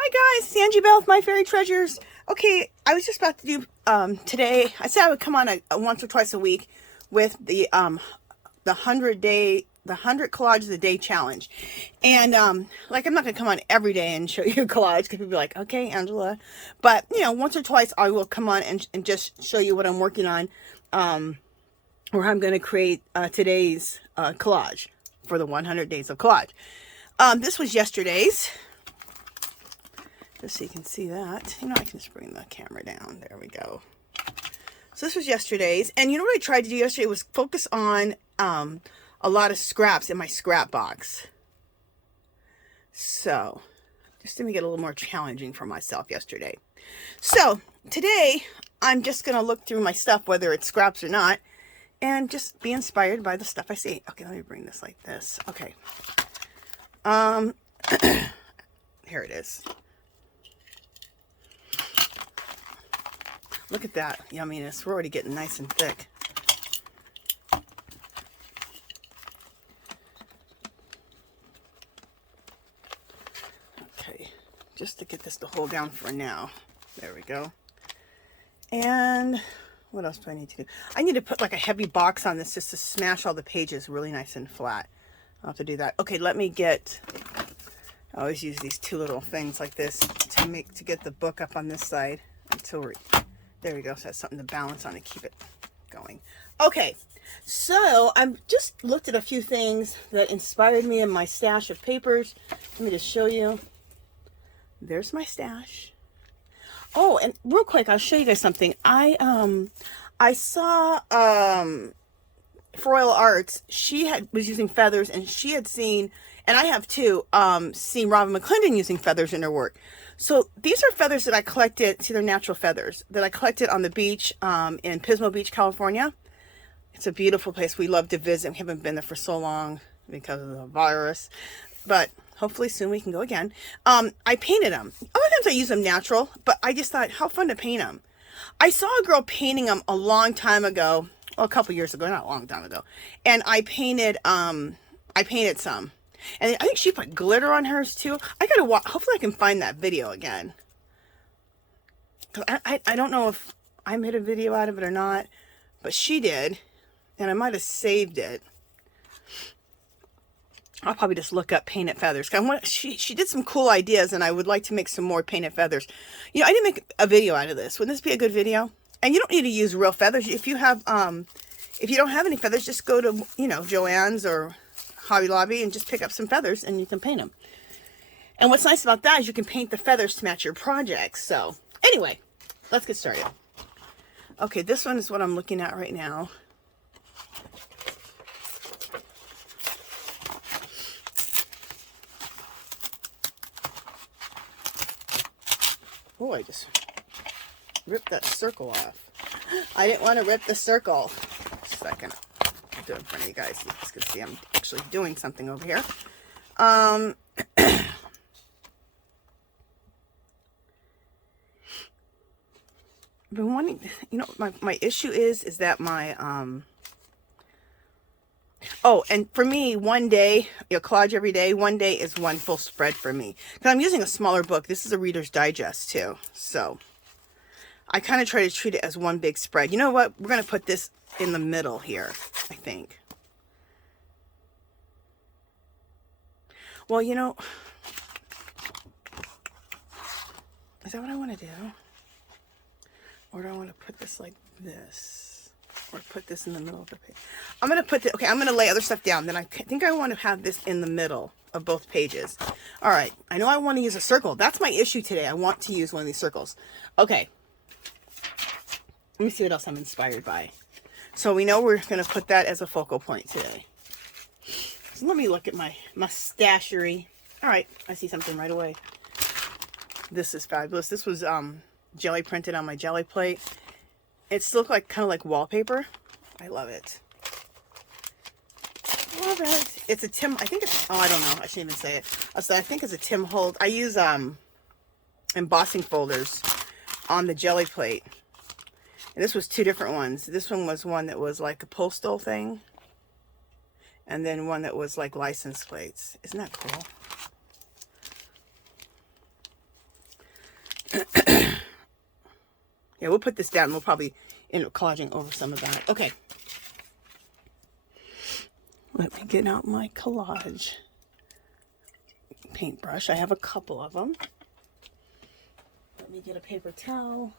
Hi guys, Sanji Bell with My Fairy Treasures. Okay, I was just about to do today. I said I would come on once or twice a week with the 100 collages a day challenge. And like I'm not gonna come on every day and show you a collage because people be like, okay, Angela. But you know, once or twice I will come on and just show you what I'm working on, or I'm gonna create today's collage for the 100 days of collage. This was yesterday's. Just so you can see that. You know, I can just bring the camera down. There we go. So this was yesterday's. And you know what I tried to do yesterday was focus on a lot of scraps in my scrap box. So, just to make it a little more challenging for myself yesterday. So, today, I'm just going to look through my stuff, whether it's scraps or not, and just be inspired by the stuff I see. Okay, let me bring this like this. Okay. Here it is. Look at that yumminess. We're already getting nice and thick. Okay, just to get this to hold down for now. There we go. And what else do I need to do? I need to put like a heavy box on this just to smash all the pages really nice and flat. I'll have to do that. Okay, let me get... I always use these two little things like this to get the book up on this side until we're... There we go. So that's something to balance on and keep it going. Okay, so I've just looked at a few things that inspired me in my stash of papers. Let me just show you. There's my stash. Oh, and real quick, I'll show you guys something. I saw Royal Arts. She was using feathers, and she had seen, and I have too, seen Robin McClendon using feathers in her work. So these are feathers that I collected. See, they're natural feathers that I collected on the beach in Pismo Beach, California. It's a beautiful place. We love to visit. We haven't been there for so long because of the virus, but hopefully soon we can go again. I painted them. A lot of times I use them natural, but I just thought, how fun to paint them. I saw a girl painting them a long time ago, well, a couple years ago, not a long time ago, and I painted some. And I think she put glitter on hers too. I gotta watch. Hopefully I can find that video again. Cause I don't know if I made a video out of it or not, but she did, and I might have saved it. I'll probably just look up painted feathers. She did some cool ideas, and I would like to make some more painted feathers. You know, I didn't make a video out of this. Wouldn't this be a good video? And you don't need to use real feathers. If you don't have any feathers, just go to, you know, Joann's or Hobby Lobby and just pick up some feathers and you can paint them. And what's nice about that is you can paint the feathers to match your projects. So anyway, let's get started. Okay, this one is what I'm looking at right now. Oh, I just ripped that circle off. I didn't want to rip the circle. Just a second. I'll do it in front of you guys so you guys can see I'm actually doing something over here. I've been wanting, you know, my issue is that my, oh, and for me, one day, you know, collage every day, one day is one full spread for me. Because I'm using a smaller book. This is a Reader's Digest too. So I kind of try to treat it as one big spread. You know what? We're going to put this in the middle here, I think. Well, you know, is that what I want to do? Or do I want to put this like this? Or put this in the middle of the page? I'm going to put the, okay, I'm going to lay other stuff down. Then I think I want to have this in the middle of both pages. All right. I know I want to use a circle. That's my issue today. I want to use one of these circles. Okay. Let me see what else I'm inspired by. So we know we're going to put that as a focal point today. So let me look at my stashery. All right. I see something right away. This is fabulous. This was jelly printed on my jelly plate. It still looks like kind of like wallpaper. I love it. Love it. It's a Tim. I think it's. Oh, I don't know. I shouldn't even say it. I think it's a Tim Holtz. I use embossing folders on the jelly plate. And this was two different ones. This one was one that was like a postal thing. And then one that was like license plates. Isn't that cool? Yeah, we'll put this down. We'll probably end up collaging over some of that. Okay. Let me get out my collage paintbrush. I have a couple of them. Let me get a paper towel.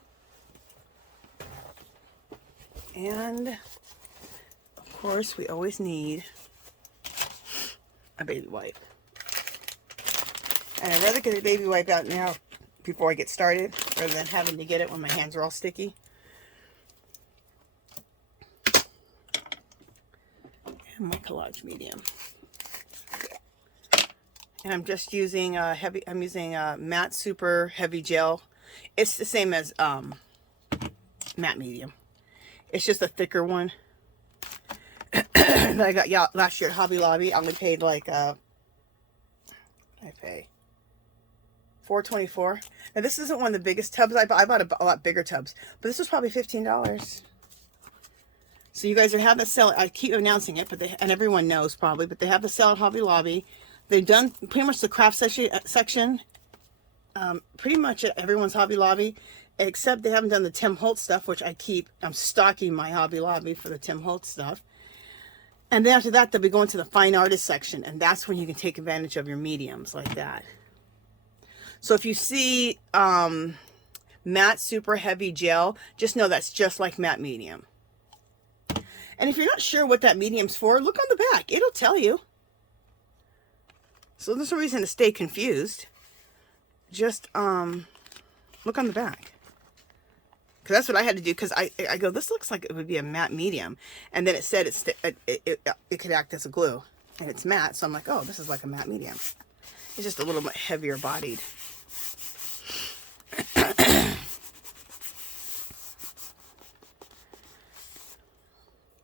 And, of course, we always need a baby wipe. And I'd rather get a baby wipe out now before I get started, rather than having to get it when my hands are all sticky. And my collage medium. And I'm just using I'm using matte super heavy gel. It's the same as matte medium. It's just a thicker one that I got last year at Hobby Lobby. I only paid like I pay $4.24. Now this isn't one of the biggest tubs. I bought a lot bigger tubs, but this was probably $15. So you guys are having a sale. I keep announcing it, but and everyone knows probably, but they have the sale at Hobby Lobby. They've done pretty much the craft section pretty much at everyone's Hobby Lobby, except they haven't done the Tim Holtz stuff, which I'm stocking my Hobby Lobby for the Tim Holtz stuff. And then after that, they'll be going to the fine artist section, and that's when you can take advantage of your mediums like that. So if you see matte super heavy gel, just know that's just like matte medium. And if you're not sure what that medium's for, look on the back. It'll tell you. So there's no reason to stay confused. Just look on the back. Because that's what I had to do, because I go, this looks like it would be a matte medium. And then it said it could act as a glue. And it's matte, so I'm like, oh, this is like a matte medium. It's just a little bit heavier bodied.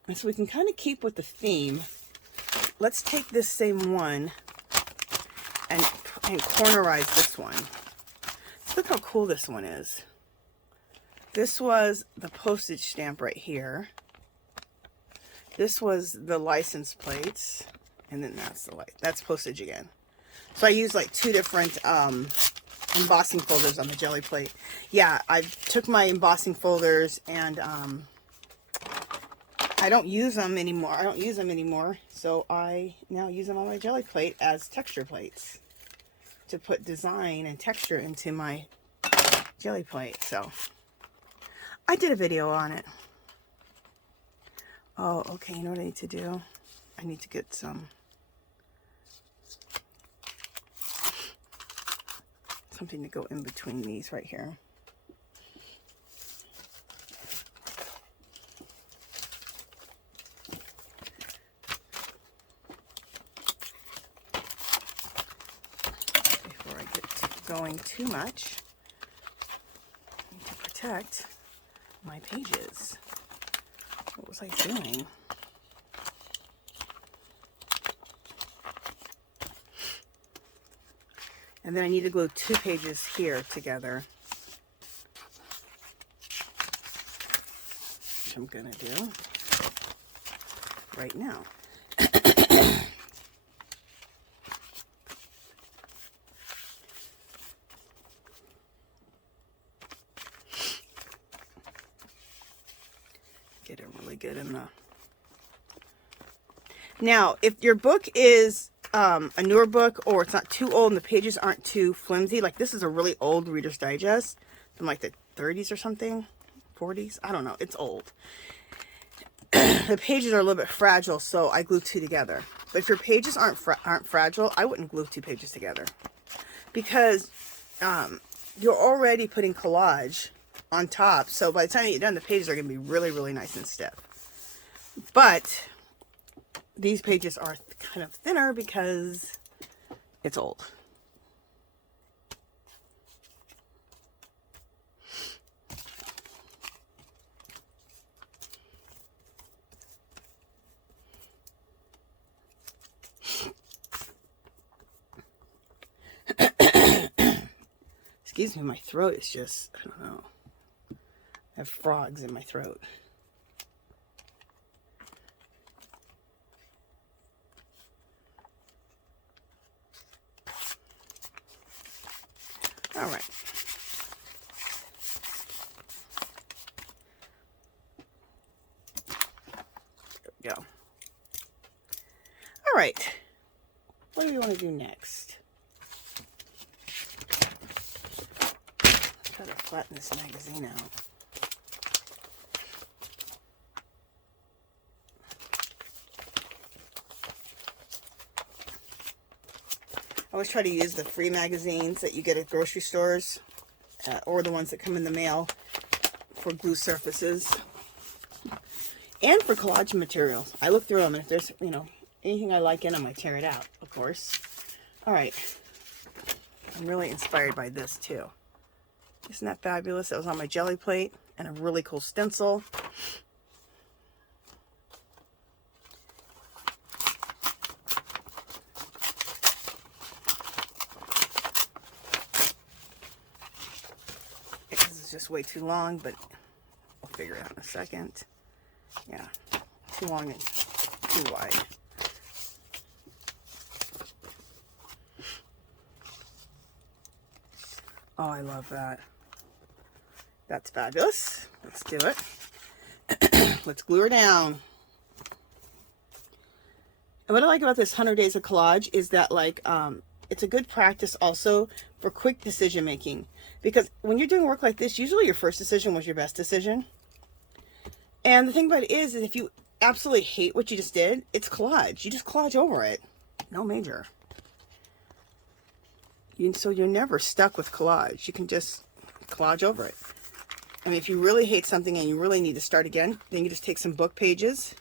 And so we can kind of keep with the theme. Let's take this same one and cornerize this one. Look how cool this one is. This was the postage stamp right here. This was the license plates. And then that's postage again. So I used like two different embossing folders on the Gelli plate. Yeah, I took my embossing folders and I don't use them anymore. So I now use them on my Gelli plate as texture plates to put design and texture into my Gelli plate. So I did a video on it. Oh, okay. You know what I need to do? I need to get something to go in between these right here. Before I get going too much, I need to protect my pages. What was I doing? And then I need to glue two pages here together, which I'm gonna do right now. Get it really good in the... Now, if your book is a newer book, or it's not too old and the pages aren't too flimsy, like this is a really old Reader's Digest from like the 30s or something, 40s, I don't know, it's old. The pages are a little bit fragile, so I glue two together. But if your pages aren't fragile, I wouldn't glue two pages together, because you're already putting collage on top, so by the time you get done, the pages are going to be really, really nice and stiff. But these pages are kind of thinner because it's old. Excuse me, my throat is just, I don't know. I have frogs in my throat. All right. go. All right. What do we want to do next? Try to flatten this magazine out. I always try to use the free magazines that you get at grocery stores or the ones that come in the mail for glue surfaces and for collage materials. I look through them, and if there's, you know, anything I like in them, I tear it out, of course. All right. I'm really inspired by this too. Isn't that fabulous? That was on my Gelli plate, and a really cool stencil. Just way too long, but we'll figure it out in a second. Yeah, too long and too wide. Oh, I love that. That's fabulous. Let's do it. Let's glue her down. And what I like about this 100 Days of Collage is that, like, it's a good practice also for quick decision making, because when you're doing work like this, usually your first decision was your best decision. And the thing about it is if you absolutely hate what you just did, it's collage. You just collage over it. No major. So you're never stuck with collage. You can just collage over it. I mean, if you really hate something and you really need to start again, then you just take some book pages,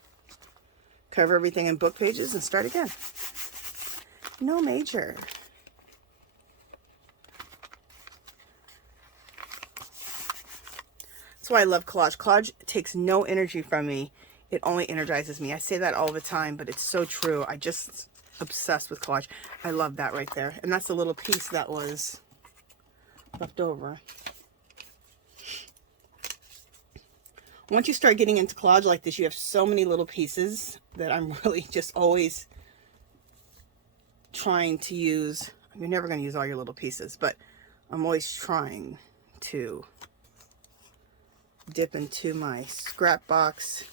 cover everything in book pages, and start again. No major. That's why I love collage. Collage takes no energy from me. It only energizes me. I say that all the time, but it's so true. I just obsessed with collage. I love that right there. And that's a little piece that was left over. Once you start getting into collage like this, you have so many little pieces that I'm really just always trying to use. You're never going to use all your little pieces, but I'm always trying to dip into my scrap box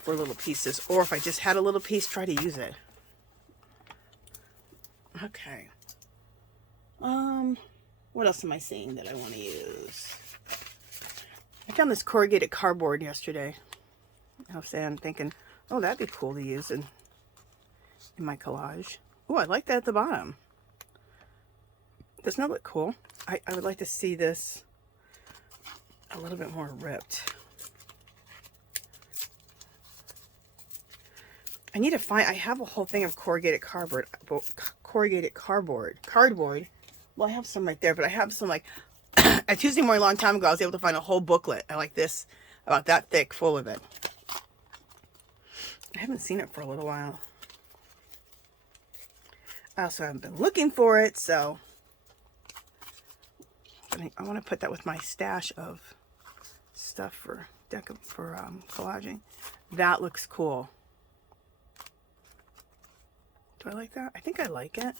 for little pieces, or if I just had a little piece, try to use it. Okay. What else am I seeing that I want to use? I found this corrugated cardboard yesterday. I'm thinking, oh, that'd be cool to use in my collage. Oh, I like that at the bottom. Doesn't that look cool? I would like to see this a little bit more ripped. I need to find, I have a whole thing of corrugated cardboard. Well, I have some right there, but I have some, like, at Tuesday Morning a long time ago, I was able to find a whole booklet. I like this, about that thick, full of it. I haven't seen it for a little while. I also haven't been looking for it, so I want to put that with my stash of stuff for collaging. That looks cool. Do I like that? I think I like it.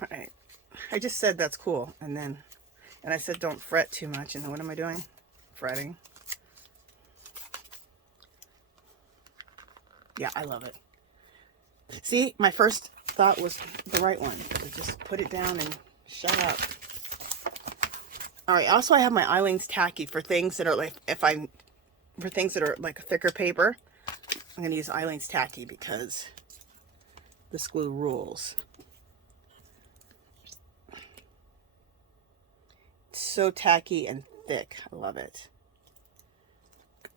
All right. I just said that's cool, and I said don't fret too much, and then what am I doing? Fretting. Yeah, I love it. See, my first thought was the right one. So just put it down and shut up. All right. Also, I have my Eileen's Tacky for things that are like, for things that are like a thicker paper. I'm going to use Eileen's Tacky because this glue rules. It's so tacky and thick. I love it.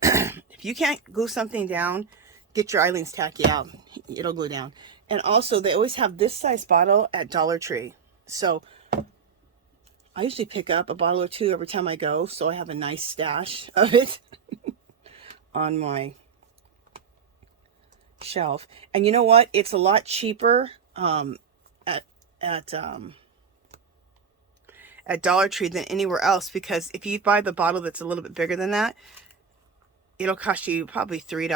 If you can't glue something down, get your Eileen's Tacky out. It'll glue down. And also, they always have this size bottle at Dollar Tree. So I usually pick up a bottle or two every time I go, so I have a nice stash of it on my shelf. And you know what? It's a lot cheaper at Dollar Tree than anywhere else, because if you buy the bottle that's a little bit bigger than that, it'll cost you probably $3,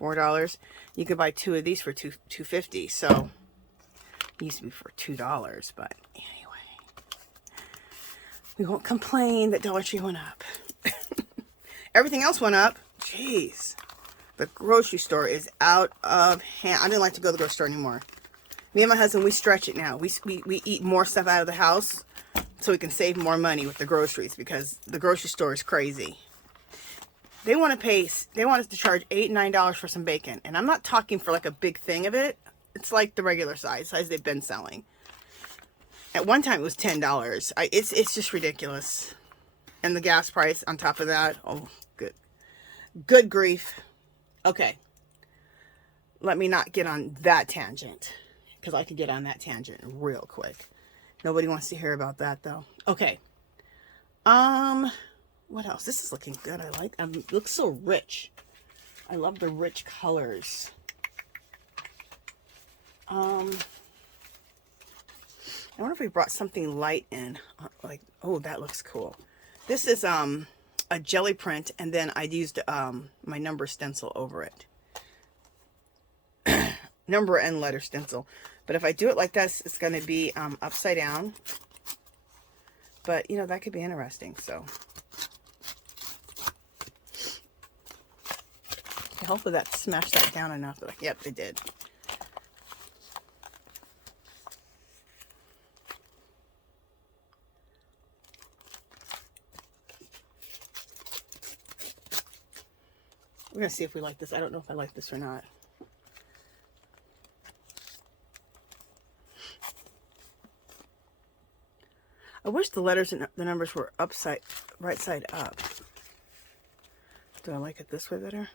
$4. You could buy two of these for $2.50. So it used to be for $2, but anyway. We won't complain that Dollar Tree went up. Everything else went up. Jeez. The grocery store is out of hand. I didn't like to go to the grocery store anymore. Me and my husband, we stretch it now. We eat more stuff out of the house so we can save more money with the groceries, because the grocery store is crazy. They want us to charge $8 and $9 for some bacon. And I'm not talking for like a big thing of it. It's like the regular size they've been selling. At one time it was $10. It's just ridiculous. And the gas price on top of that. Oh, good grief. Okay. Let me not get on that tangent, because I could get on that tangent real quick. Nobody wants to hear about that though. Okay. What else? This is looking good. I like it. Looks so rich. I love the rich colors. I wonder if we brought something light in. Like, oh, that looks cool. This is a jelly print, and then I used my number stencil over it. Number and letter stencil. But if I do it like this, it's going to be upside down. But, you know, that could be interesting. So, hopefully that smashed that down enough. Like, yep, it did. We're going to see if we like this. I don't know if I like this or not. I wish the letters and the numbers were right side up. Do I like it this way better?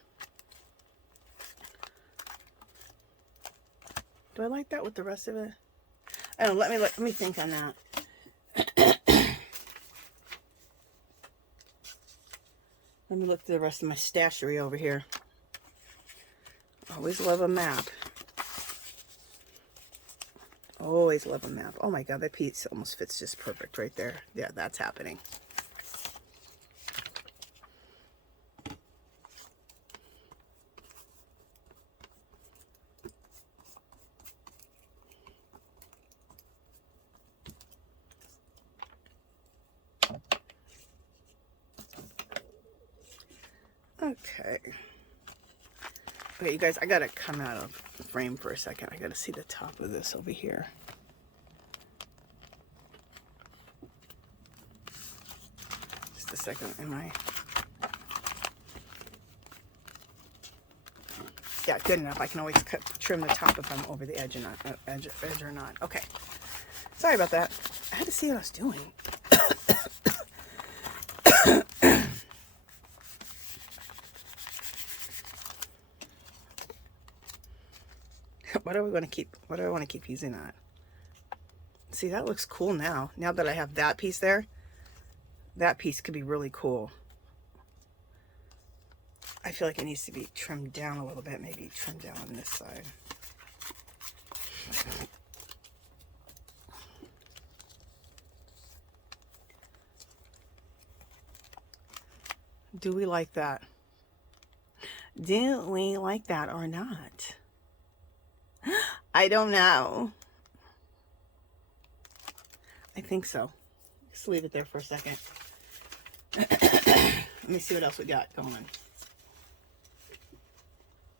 Do I like that with the rest of it? I don't know. Let me think on that. Let me look through the rest of my stashery over here. Always love a map. Always love a map. Oh my God, that piece almost fits just perfect right there. Yeah, that's happening. Okay. Okay, you guys, I gotta come out of the frame for a second. I gotta see the top of this over here. Just a second, yeah, good enough. I can always trim the top if I'm over the edge or not. Edge or not. Okay. Sorry about that. I had to see what I was doing. What do I want to keep using that? See, that looks cool now. Now that I have that piece there, that piece could be really cool. I feel like it needs to be trimmed down a little bit. Maybe trimmed down on this side. Do we like that? Do we like that or not? I don't know. I think so. Just leave it there for a second. Let me see what else we got going.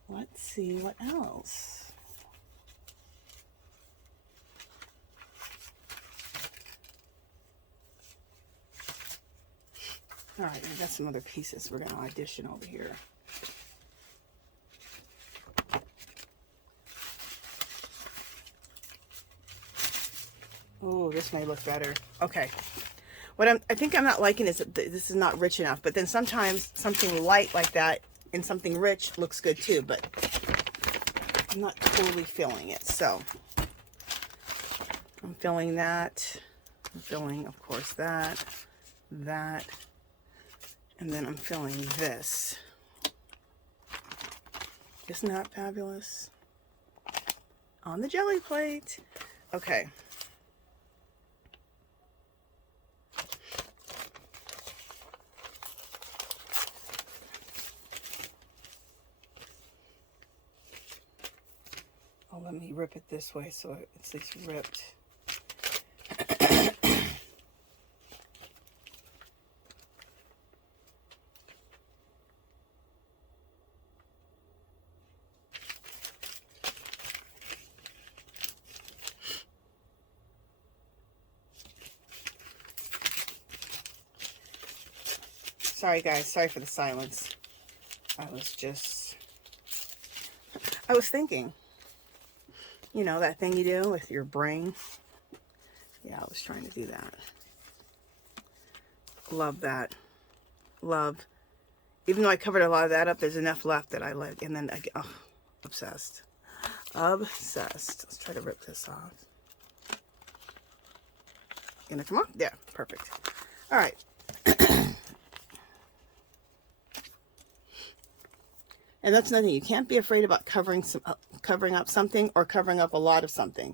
Let's see what else. All right, we got some other pieces we're going to audition over here. Oh, this may look better. Okay. What I think I'm not liking is that this is not rich enough. But then sometimes something light like that and something rich looks good too. But I'm not totally feeling it. So I'm feeling that. I'm feeling, of course, that. And then I'm feeling this. Isn't that fabulous? On the jelly plate. Okay. Oh, let me rip it this way so it's at least ripped. Sorry guys, sorry for the silence. I was thinking, you know, that thing you do with your brain. Yeah, I was trying to do that. Love that. Love. Even though I covered a lot of that up, there's enough left that I like. And then, oh, obsessed. Obsessed. Let's try to rip this off. Gonna come off? Yeah, perfect. All right. And that's nothing. You can't be afraid about covering up something or covering up a lot of something.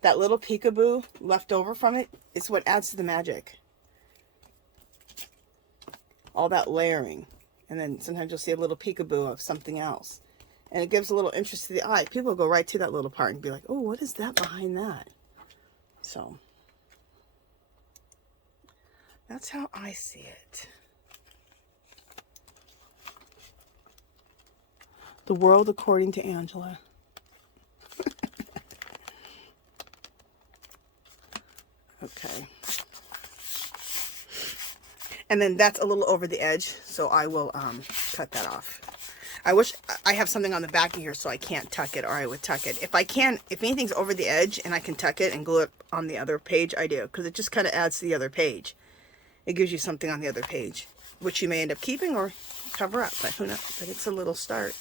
That little peekaboo left over from it is what adds to the magic. All that layering. And then sometimes you'll see a little peekaboo of something else. And it gives a little interest to the eye. People go right to that little part and be like, oh, what is that behind that? So, that's how I see it. The world according to Angela. Okay. And then that's a little over the edge, so I will cut that off. I wish I have something on the back of here so I can't tuck it, or I would tuck it. If I can, if anything's over the edge and I can tuck it and glue it on the other page, I do, because it just kind of adds to the other page. It gives you something on the other page, which you may end up keeping or cover up, but who knows? But it's a little start.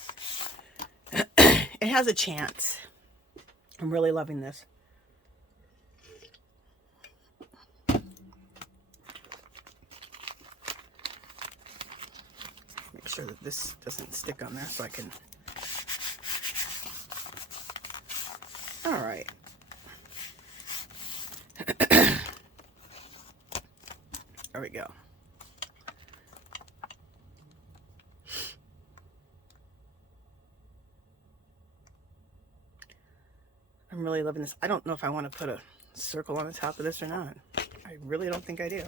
It has a chance. I'm really loving this. Make sure that this doesn't stick on there so I can. All right. There we go. I'm really loving this. I don't know if I want to put a circle on the top of this or not. I really don't think I do.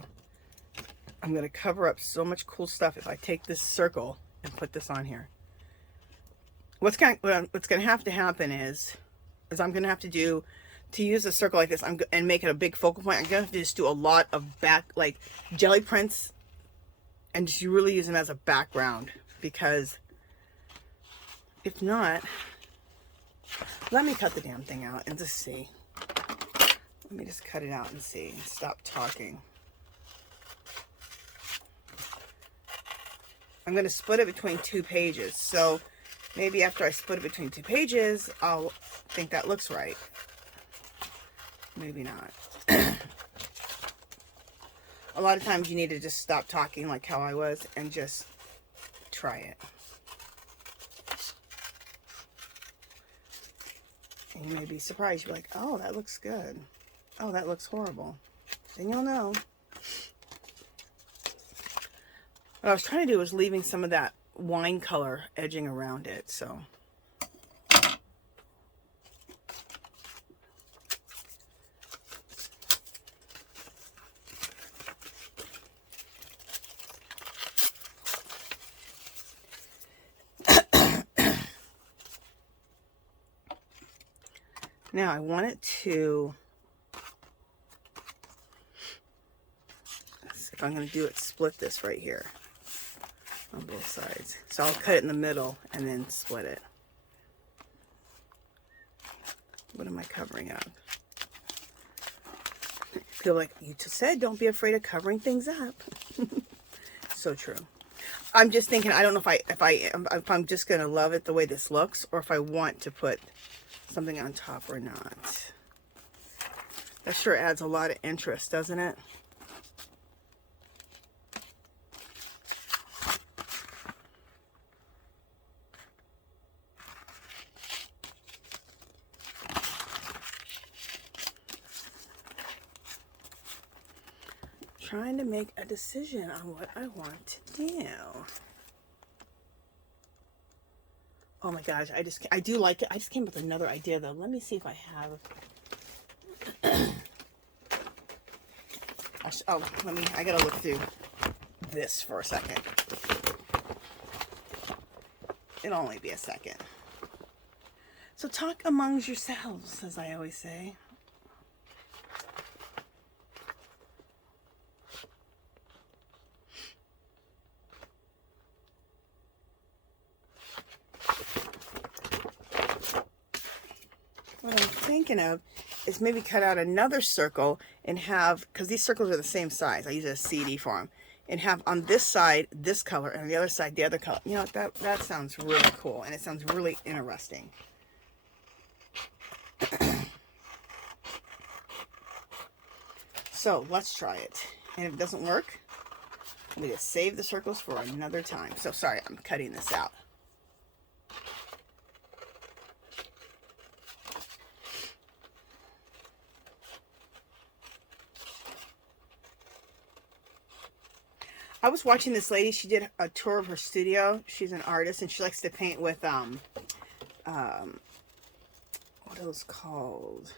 I'm going to cover up so much cool stuff if I take this circle and put this on here. What's going to have to happen is I'm going to have to do, to use a circle like this and make it a big focal point, I'm going to have to just do a lot of like jelly prints and just really use them as a background, because if not, let me cut the damn thing out and just see. Let me just cut it out and see. Stop talking. I'm going to split it between 2 pages. So maybe after I split it between 2 pages, I'll think that looks right. Maybe not. A lot of times you need to just stop talking like how I was and just try it. And you may be surprised. You're like, oh, that looks good. Oh, that looks horrible. Then you'll know. What I was trying to do was leaving some of that wine color edging around it, so. Now I want it to, if I'm going to do it, split this right here on both sides. So I'll cut it in the middle and then split it. What am I covering up? People are like, you just said don't be afraid of covering things up. So true. I'm just thinking, I don't know if I'm just going to love it the way this looks, or if I want to put something on top or not. That sure adds a lot of interest, doesn't it? Trying to make a decision on what I want to do. Oh my gosh, I do like it. I just came up with another idea though. Let me see if I have. I gotta look through this for a second. It'll only be a second. So talk amongst yourselves, as I always say. thinking of is maybe cut out another circle and have, because these circles are the same size, I use a CD for them, and have on this side this color and on the other side the other color. You know, that sounds really cool, and it sounds really interesting. So let's try it. And if it doesn't work, I'm going to save the circles for another time. So sorry, I'm cutting this out. I was watching this lady. She did a tour of her studio. She's an artist, and she likes to paint with what are those called?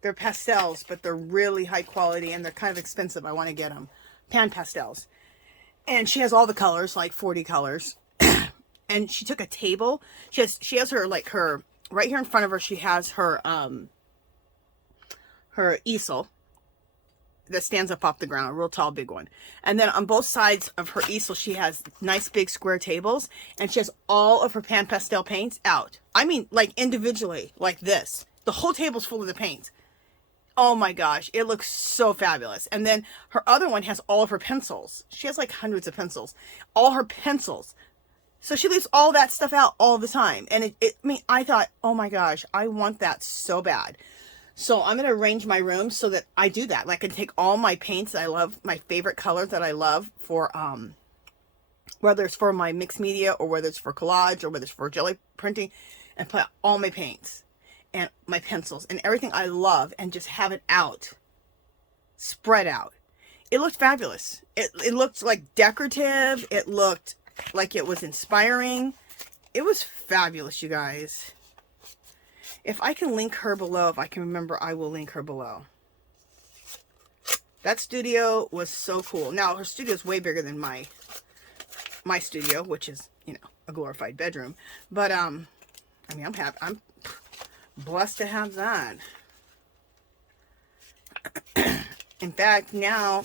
They're pastels, but they're really high quality, and they're kind of expensive. I want to get them. Pan pastels. And she has all the colors, like 40 colors. And she took a table. She has her, like, her, right here in front of her, she has her easel that stands up off the ground, a real tall, big one. And then on both sides of her easel, she has nice big square tables, and she has all of her pan pastel paints out. I mean, like, individually, like this. The whole table's full of the paints. Oh my gosh, it looks so fabulous. And then her other one has all of her pencils. She has like hundreds of pencils. All her pencils. So she leaves all that stuff out all the time. And I mean, I thought, oh my gosh, I want that so bad. So I'm going to arrange my room so that I do that. Like, I can take all my paints that I love, my favorite colors that I love for, whether it's for my mixed media or whether it's for collage or whether it's for jelly printing, and put all my paints and my pencils and everything I love and just have it out, spread out. It looked fabulous. It looked like decorative. It looked like it was inspiring. It was fabulous, you guys. If I can link her below, if I can remember, I will link her below. That studio was so cool. Now, her studio is way bigger than my studio, which is, you know, a glorified bedroom. But, I mean, I'm happy. I'm blessed to have that. In fact, now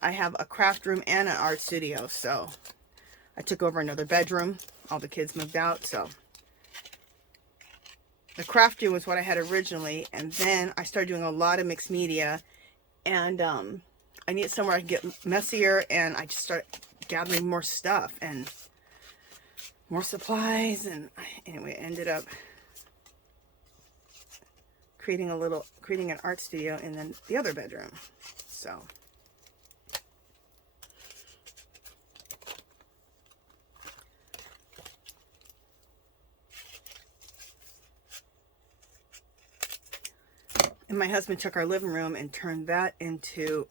I have a craft room and an art studio. So I took over another bedroom. All the kids moved out. So the craft room was what I had originally. And then I started doing a lot of mixed media. And I needed somewhere I could get messier. And I just started gathering more stuff and more supplies. And anyway, I ended up creating an art studio in then the other bedroom. So and my husband took our living room and turned that into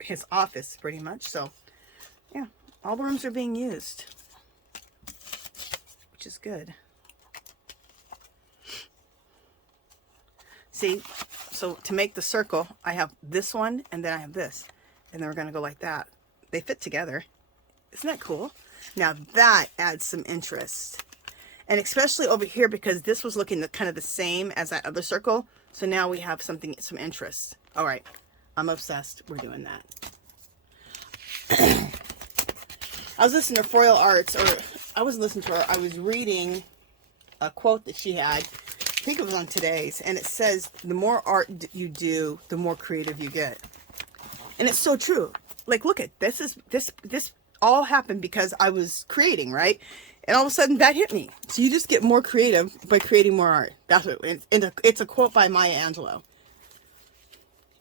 his office pretty much. So yeah, all the rooms are being used, which is good. See, so to make the circle, I have this one, and then I have this. And then we're going to go like that. They fit together. Isn't that cool? Now that adds some interest. And especially over here, because this was looking kind of the same as that other circle. So now we have some interest. All right. I'm obsessed. We're doing that. I was listening to Foil Arts, or I wasn't listening to her. I was reading a quote that she had. I think it was on Today's, and it says, the more art you do, the more creative you get. And it's so true. Like, look at this. This all happened because I was creating, right? And all of a sudden that hit me. So you just get more creative by creating more art. That's what it's a quote by Maya Angelou.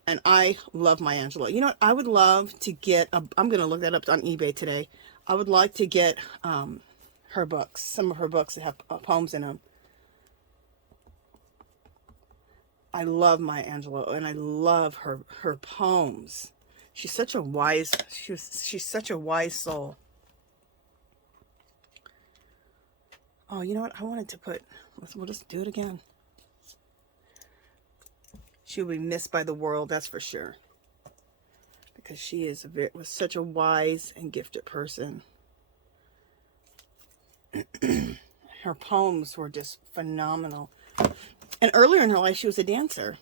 And I love Maya Angelou. You know what? I would love to get I'm going to look that up on eBay today. I would like to get her books, some of her books that have poems in them. I love Maya Angelou, and I love her poems. She's such a wise soul. Oh, you know what? I wanted to put, we'll just do it again. She will be missed by the world, that's for sure. Because she was such a wise and gifted person. Her poems were just phenomenal. And earlier in her life, she was a dancer.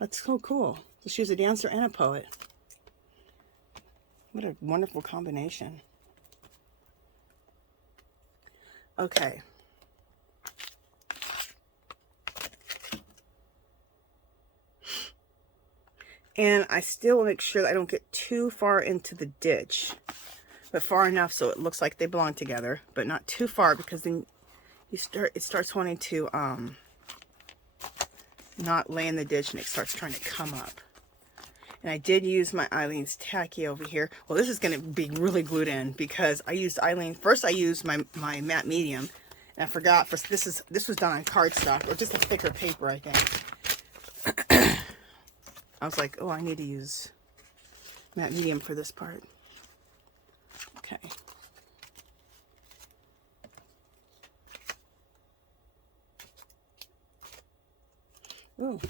That's so cool. So she was a dancer and a poet. What a wonderful combination. Okay. And I still make sure that I don't get too far into the ditch, but far enough so it looks like they belong together, but not too far, because then it starts wanting to not lay in the ditch and it starts trying to come up. And I did use my Eileen's Tacky over here. Well, this is going to be really glued in because I used Eileen. First, I used my matte medium, and I forgot. This was done on cardstock, or just a thicker paper, I think. I was like, oh, I need to use matte medium for this part. Okay. Ooh.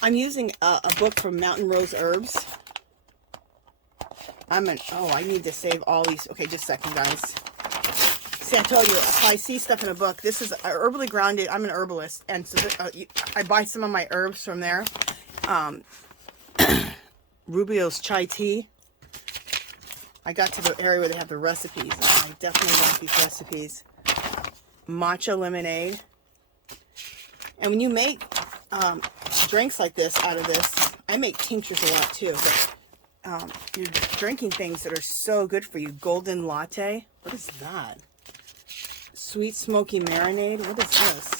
I'm using a book from Mountain Rose Herbs. I need to save all these. Okay, just a second, guys. See, I told you, if I see stuff in a book, this is herbally grounded. I'm an herbalist, and so I buy some of my herbs from there. Rubio's chai tea. I got to the area where they have the recipes, and I definitely want these recipes. Matcha lemonade. And when you make drinks like this out of this, I make tinctures a lot too, but you're drinking things that are so good for you. Golden latte. What is that? Sweet smoky marinade. What is this?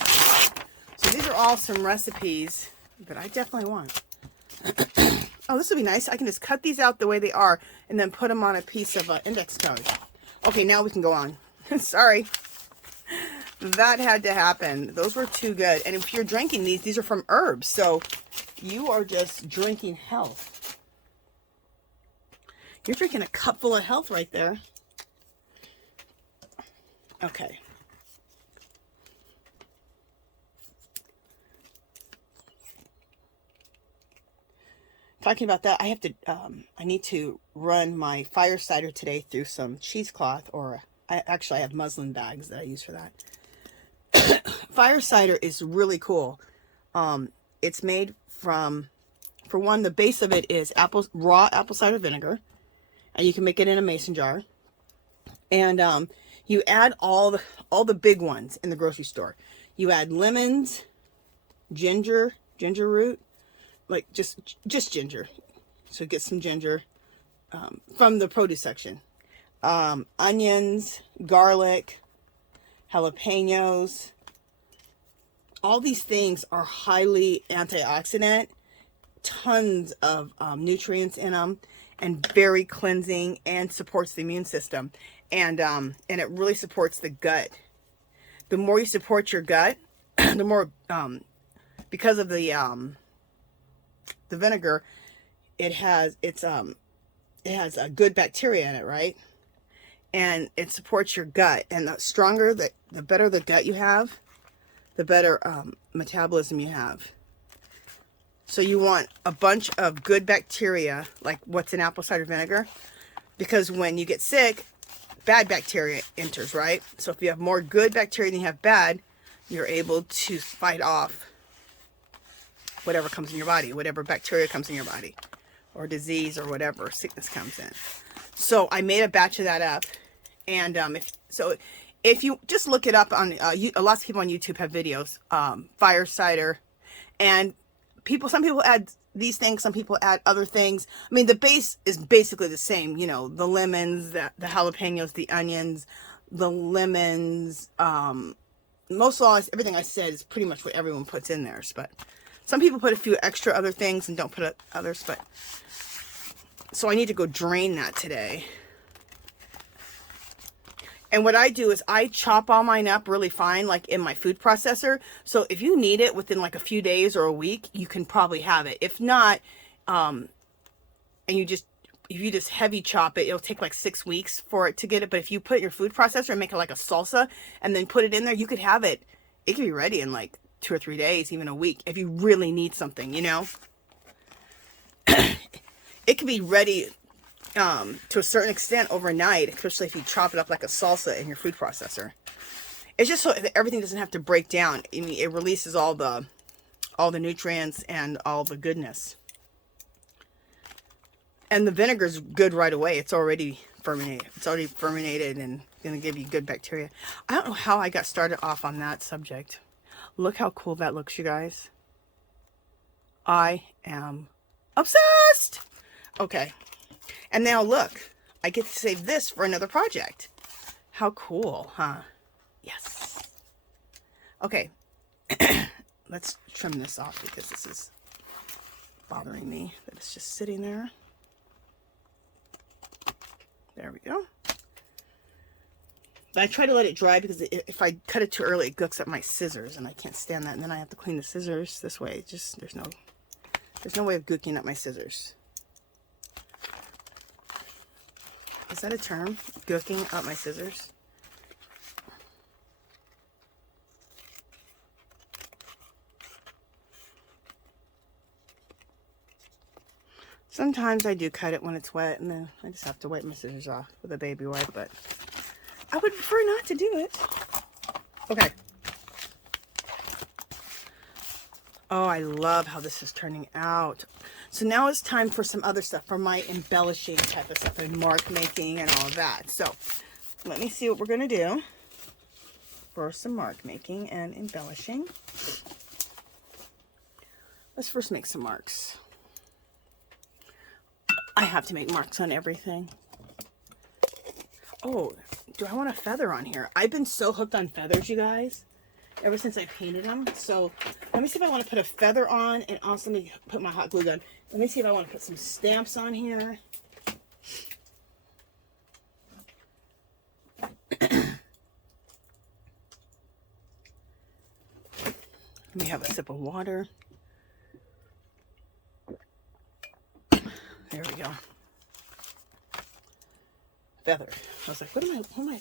So these are all some recipes that I definitely want. Oh, this would be nice. I can just cut these out the way they are and then put them on a piece of index card. Okay, now we can go on. Sorry. That had to happen. Those were too good. And if you're drinking these are from herbs. So you are just drinking health. You're drinking a cup full of health right there. Okay. Talking about that, I have to, I need to run my fire cider today through some cheesecloth, or I have muslin bags that I use for that. Fire cider is really cool. It's made from, for one, the base of it is raw apple cider vinegar, and you can make it in a mason jar. And you add all the big ones in the grocery store. You add lemons, ginger root, like just ginger. So get some ginger from the produce section. Onions, garlic, jalapenos. All these things are highly antioxidant, tons of nutrients in them, and very cleansing, and supports the immune system. And it really supports the gut. The more you support your gut, the more, because of the vinegar, it has a good bacteria in it, right? And it supports your gut. And the stronger, the better the gut you have, the better metabolism you have. So you want a bunch of good bacteria, like what's in apple cider vinegar, because when you get sick, bad bacteria enters, right? So if you have more good bacteria than you have bad, you're able to fight off whatever comes in your body, whatever bacteria comes in your body, or disease, or whatever sickness comes in. So I made a batch of that up, and if you just look it up on, lots of people on YouTube have videos, fire cider, and some people add these things, some people add other things. I mean, the base is basically the same, you know, the lemons, the jalapenos, the onions, the lemons, most of all, everything I said is pretty much what everyone puts in theirs, but some people put a few extra other things and don't put others, but so I need to go drain that today. And what I do is I chop all mine up really fine, like in my food processor. So if you need it within like a few days or a week, you can probably have it. If not, and if you just heavy chop it, it'll take like 6 weeks for it to get it. But if you put it in your food processor and make it like a salsa and then put it in there, you could have it. It could be ready in like 2 or 3 days, even a week, if you really need something, you know. It can be ready to a certain extent overnight, especially if you chop it up like a salsa in your food processor. It's just so that everything doesn't have to break down. I mean, it releases all the nutrients and all the goodness. And the vinegar's good right away. It's already fermented. It's already fermented and going to give you good bacteria. I don't know how I got started off on that subject. Look how cool that looks, you guys. I am Obsessed! Okay. And now look, I get to save this for another project. How cool, huh? Yes. Okay. Let's trim this off because this is bothering me that it's just sitting there. There we go. But I try to let it dry because if I cut it too early, it gooks up my scissors, and I can't stand that. And then I have to clean the scissors this way. Just there's no way of gooking up my scissors. Is that a term? Gooking up my scissors? Sometimes I do cut it when it's wet, and then I just have to wipe my scissors off with a baby wipe, but I would prefer not to do it. Okay. Oh, I love how this is turning out. So now it's time for some other stuff, for my embellishing type of stuff, and mark making and all of that. So let me see what we're going to do for some mark making and embellishing. Let's first make some marks. I have to make marks on everything. Oh, do I want a feather on here? I've been so hooked on feathers, you guys, ever since I painted them. So let me see if I want to put a feather on, and also let me put my hot glue gun. Let me see if I want to put some stamps on here. Let me have a sip of water. There we go. Feather. I was like, what am I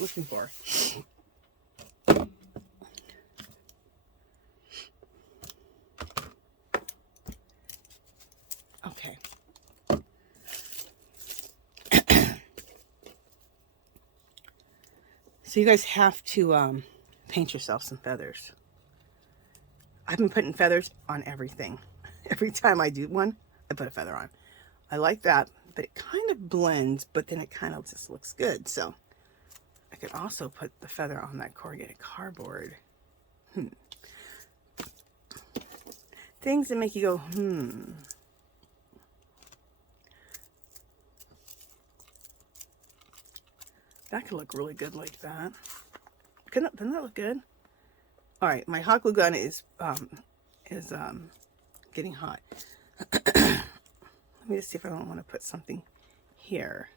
looking for? Okay. So you guys have to paint yourself some feathers. I've been putting feathers on everything. Every time I do one, I put a feather on. I like that, but it kind of blends, but then it kind of just looks good. So I could also put the feather on that corrugated cardboard. Things that make you go, That could look really good like that. Doesn't that look good? All right, my hot glue gun is getting hot. Let me just see if I don't want to put something here.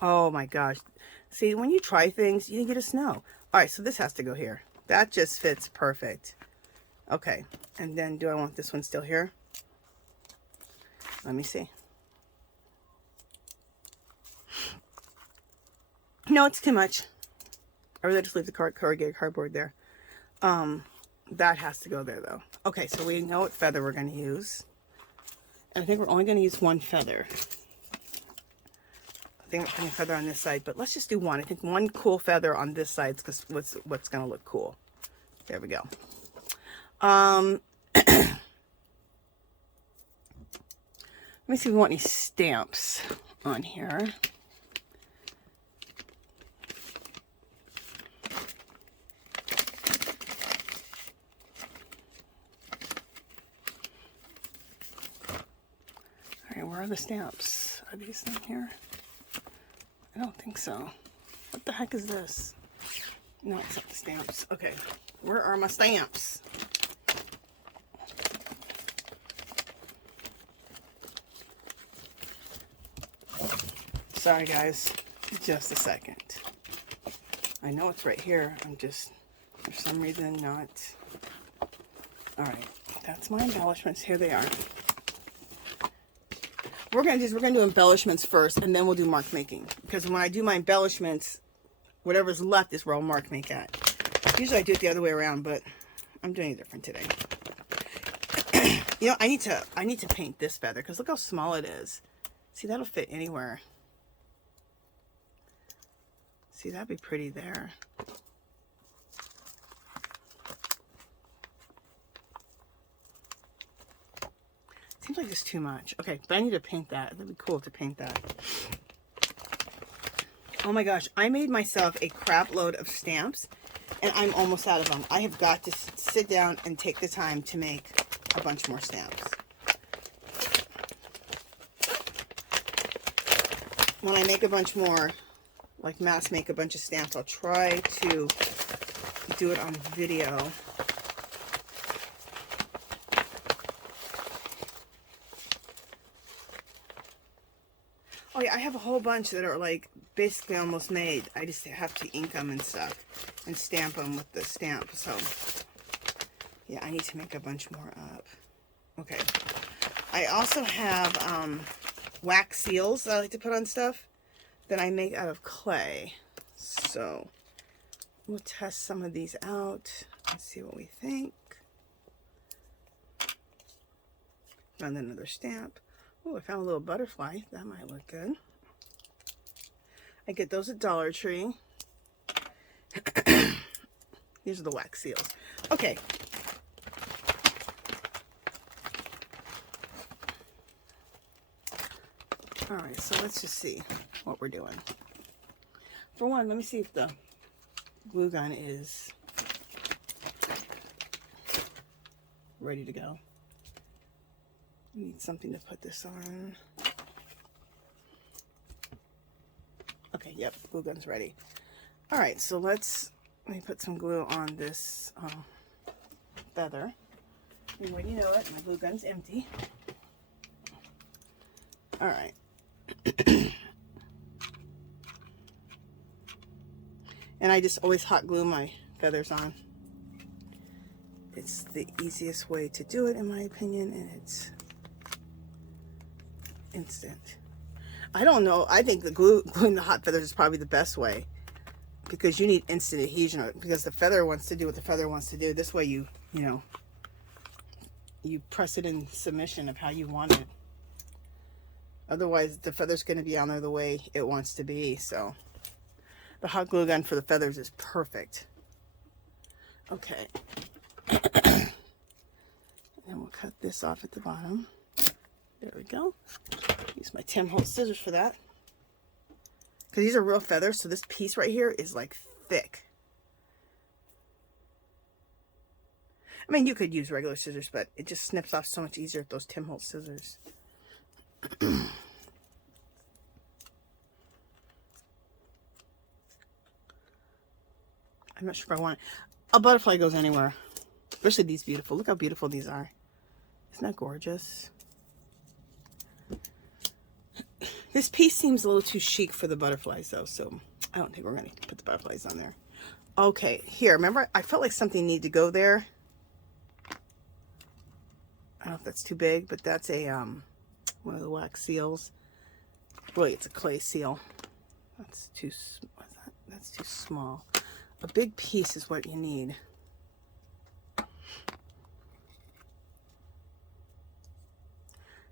Oh my gosh. See, when you try things, you just know. All right, so this has to go here. That just fits perfect. Okay, and then do I want this one still here? Let me see. No, it's too much. I really just leave the corrugated cardboard there. That has to go there though. Okay, so we know what feather we're going to use. And I think we're only going to use one feather. I think we're putting a feather on this side, but let's just do one. I think one cool feather on this side is what's going to look cool. There we go. Let me see if we want any stamps on here. Where are the stamps? Are these in here? I don't think so. What the heck is this? No, it's not the stamps. Okay, where are my stamps? Sorry guys, just a second. I know it's right here. I'm just, for some reason, not. All right, that's my embellishments. Here they are. We're gonna do embellishments first, and then we'll do mark making. Because when I do my embellishments, whatever's left is where I'll mark make at. Usually I do it the other way around, but I'm doing it different today. You know, I need to paint this feather because look how small it is. See, that'll fit anywhere. See, that'd be pretty there. Seems like it's too much. Okay, but I need to paint that. That'd be cool to paint that. Oh my gosh, I made myself a crap load of stamps, And I'm almost out of them. I have got to sit down and take the time to make a bunch more stamps. When I make a bunch more, like mass make a bunch of stamps, I'll try to do it on video. Oh yeah, I have a whole bunch that are like basically almost made. I just have to ink them and stuff and stamp them with the stamp. So yeah, I need to make a bunch more up. Okay. I also have wax seals that I like to put on stuff that I make out of clay. So we'll test some of these out and see what we think. Found another stamp. Oh, I found a little butterfly. That might look good. I get those at Dollar Tree. These are the wax seals. Okay. All right, so let's just see what we're doing. For one, let me see if the glue gun is ready to go. I need something to put this on. Okay, yep, glue gun's ready. All right, so let me put some glue on this feather. You already know it, my glue gun's empty. All right. And I just always hot glue my feathers on. It's the easiest way to do it, in my opinion, and it's instant. I don't know. I think the gluing the hot feathers is probably the best way, because you need instant adhesion, because the feather wants to do what the feather wants to do. This way you know, you press it in submission of how you want it. Otherwise, the feather's going to be on there the way it wants to be. So the hot glue gun for the feathers is perfect. Okay. And we'll cut this off at the bottom. There we go. Use my 10-hole scissors for that. Because these are real feathers, so this piece right here is like thick. I mean, you could use regular scissors, but it just snips off so much easier with those 10-hole scissors. I'm not sure if I want it. A butterfly goes anywhere. Especially these beautiful. Look how beautiful these are. Isn't that gorgeous? This piece seems a little too chic for the butterflies though, so I don't think we're going to put the butterflies on there. Okay, here, remember I felt like something needed to go there. I don't know if that's too big, but that's a one of the wax seals. Really, it's a clay seal. That's too small. A big piece is what you need.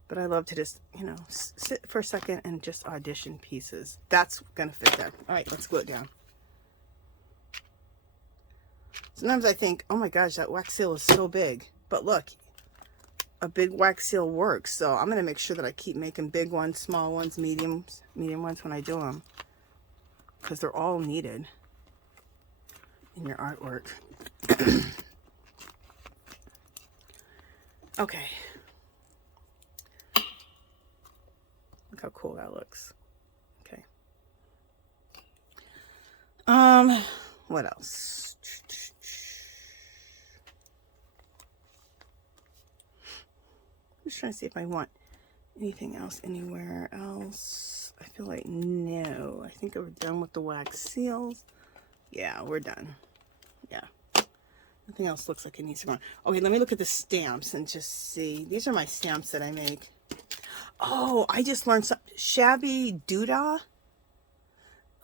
But I love to just, you know, sit for a second and just audition pieces. That's gonna fit there. All right, let's glue it down. Sometimes I think, oh my gosh, that wax seal is so big. But look, a big wax seal works. So I'm gonna make sure that I keep making big ones, small ones, medium ones when I do them, because they're all needed in your artwork. Okay. Look how cool that looks. Okay. What else? I'm just trying to see if I want anything else anywhere else. I feel like no. I think we're done with the wax seals. Yeah, we're done. Yeah. Nothing else looks like it needs to go on. Okay, let me look at the stamps and just see. These are my stamps that I make. Oh, I just learned something. Shabby Doodah.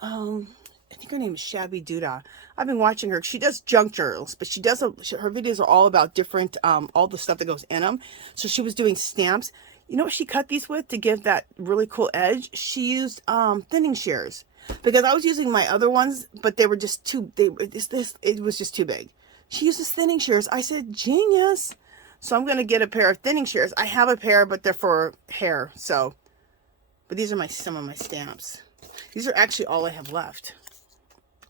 I think her name is Shabby Doodah. I've been watching her. She does junk journals, but her videos are all about different, all the stuff that goes in them. So she was doing stamps. You know what she cut these with to give that really cool edge? She used thinning shears, because I was using my other ones, but they were just too. It was just too big. She uses thinning shears. I said, genius. So I'm going to get a pair of thinning shears. I have a pair, but they're for hair. So, but these are some of my stamps. These are actually all I have left.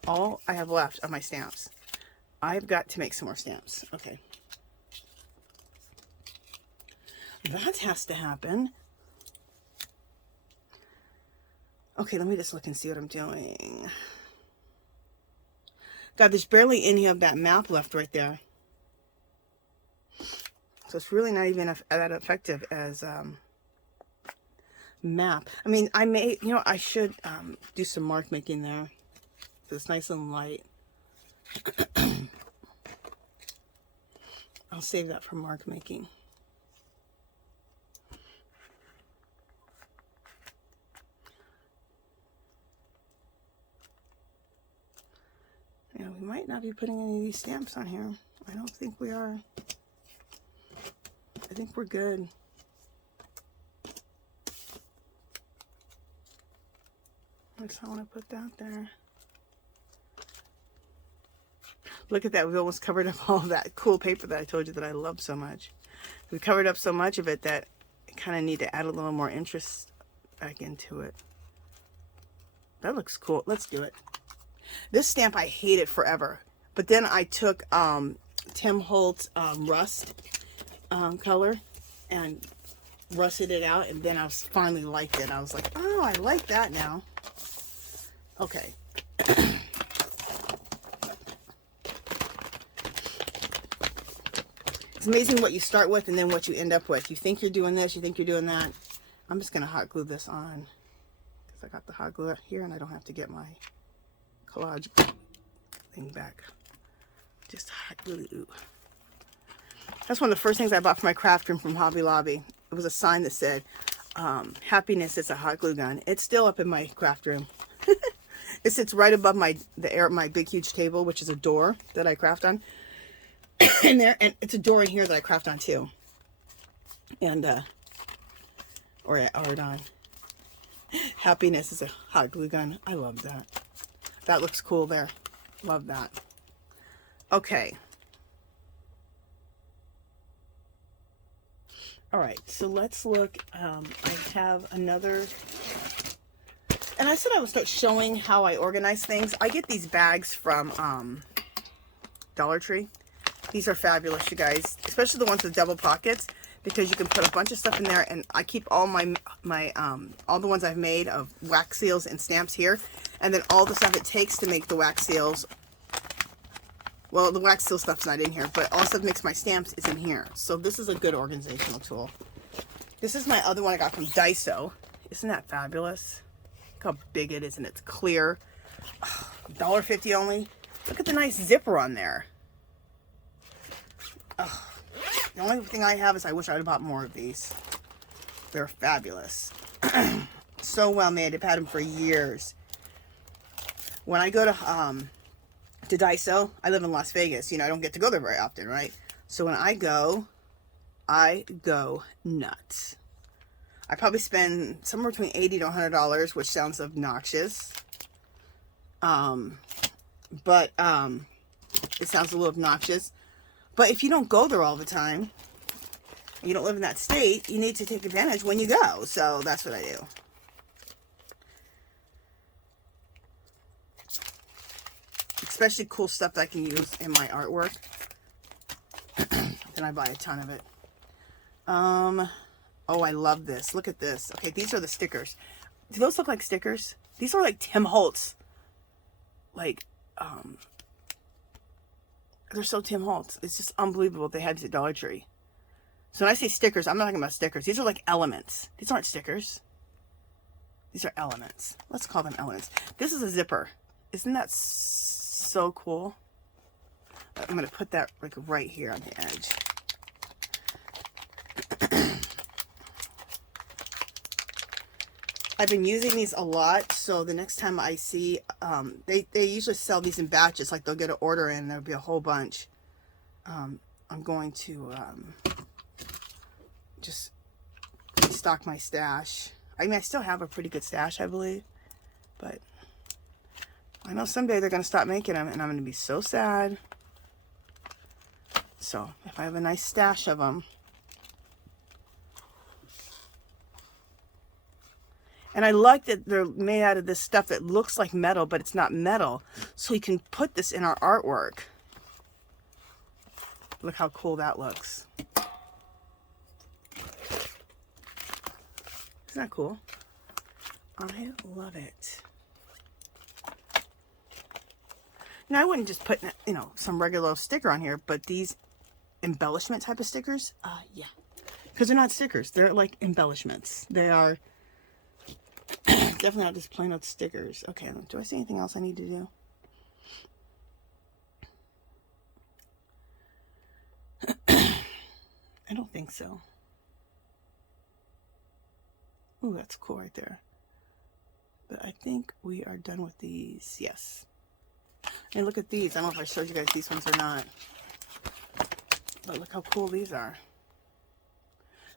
All I have left of my stamps. I've got to make some more stamps. Okay. That has to happen. Okay, let me just look and see what I'm doing. God, there's barely any of that map left right there. So it's really not even that effective as map. I mean, I may, you know, I should do some mark making there. So it's nice and light. I'll save that for mark making. Yeah, we might not be putting any of these stamps on here. I don't think we are. I think we're good. I just want to put that there. Look at that. We almost covered up all that cool paper that I told you that I love so much. We covered up so much of it that I kind of need to add a little more interest back into it. That looks cool. Let's do it. This stamp I hated forever. But then I took Tim Holtz rust color and rusted it out, and then I finally liked it. I was like, oh, I like that now. Okay. It's amazing what you start with and then what you end up with. You think you're doing this, you think you're doing that. I'm just going to hot glue this on because I got the hot glue here and I don't have to get my collage thing back. Just hot glue. That's one of the first things I bought for my craft room from Hobby Lobby. It was a sign that said, happiness is a hot glue gun. It's still up in my craft room. It sits right above my big huge table, which is a door that I craft on. In there, and it's a door in here that I craft on too. And or I art on. Happiness is a hot glue gun. I love that. That looks cool there. Love that. Okay. All right, so let's look. I have another, and I said I would start showing how I organize things. I get these bags from Dollar Tree. These are fabulous, you guys, especially the ones with double pockets, because you can put a bunch of stuff in there, and I keep all my all the ones I've made of wax seals and stamps here, and then all the stuff it takes to make the wax seals. Well, the wax seal stuff's not in here, but all the stuff that makes my stamps is in here. So this is a good organizational tool. This is my other one I got from Daiso. Isn't that fabulous? Look how big it is, and it's clear. $1.50 only. Look at the nice zipper on there. The only thing I have is I wish I'd have bought more of these. They're fabulous. So well made. I've had them for years. When I go to Daiso, I live in Las Vegas. You know, I don't get to go there very often, right? So when I go nuts. I probably spend somewhere between $80 to $100, which sounds obnoxious. But it sounds a little obnoxious. But if you don't go there all the time, you don't live in that state, you need to take advantage when you go. So that's what I do. Especially cool stuff that I can use in my artwork. Then I buy a ton of it. Oh, I love this. Look at this. Okay, these are the stickers. Do those look like stickers? These are like Tim Holtz. Like, they're so Tim Holtz. It's just unbelievable they had these at Dollar Tree. So when I say stickers, I'm not talking about stickers. These are like elements. These aren't stickers. These are elements. Let's call them elements. This is a zipper. Isn't that so cool? I'm going to put that like right here on the edge. I've been using these a lot, so the next time I see, they usually sell these in batches, like they'll get an order in, there'll be a whole bunch. I'm going to just stock my stash. I mean, I still have a pretty good stash, I believe, but I know someday they're going to stop making them, and I'm going to be so sad. So, if I have a nice stash of them. And I like that they're made out of this stuff that looks like metal, but it's not metal. So you can put this in our artwork. Look how cool that looks. Isn't that cool? I love it. Now, I wouldn't just put, you know, some regular sticker on here, but these embellishment type of stickers, yeah. Because they're not stickers. They're like embellishments. They are definitely not just plain old stickers. Okay, do I see anything else I need to do? I don't think so. Ooh, that's cool right there. But I think we are done with these. Yes. And look at these. I don't know if I showed you guys these ones or not. But look how cool these are.